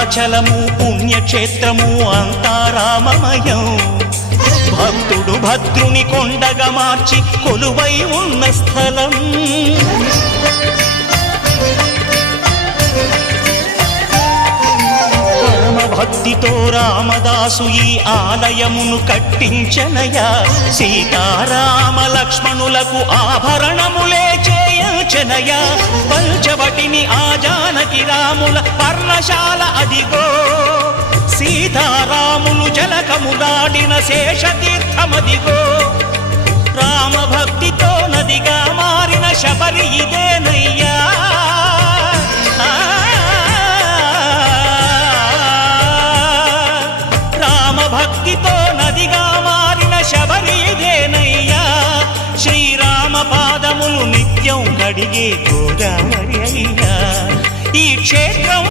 భద్రాచలము పుణ్యక్షేత్రము అంతా రామమయం. భక్తుడు భద్రుని కొండగా మార్చి కొలువై ఉన్న స్థలం. భక్తితో రామదాసు ఈ ఆలయమును కట్టించనయా. సీతారామ లక్ష్మణులకు ఆభరణములే చేయించనయా. పంచవటిని ఆ జానకి రాముల పర్ణశాల అదిగో. సీతారాములు జలకములాడిన శేషతీర్థమదిగో. రామభక్తితో నదిగా మారిన శబరి ఇదేనయ్యా. భక్తితో నదిగా మారిన శబరి ఇదేనయ్యా. శ్రీరామ పాదములు నిత్యం కడిగే గోదావరి అయ్యా.